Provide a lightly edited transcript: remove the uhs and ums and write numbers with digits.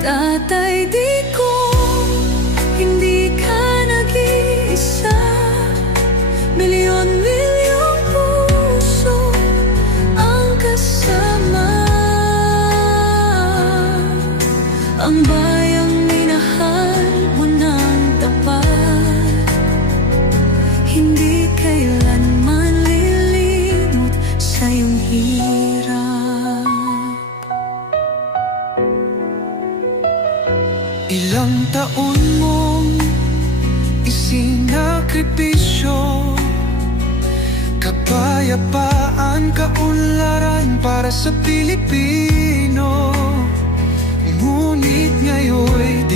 Tatay, di ko hindi ka nag-iisa. Milyon-milyong puso ang kasama. Ang bayang minahal mo ng tapat, hindi kailanman lilimot sa iyong hirap. Ilang taon mong isinakripisyo, kapayapaan, kaunlaran para sa Pilipino. Ngunit ngayon'y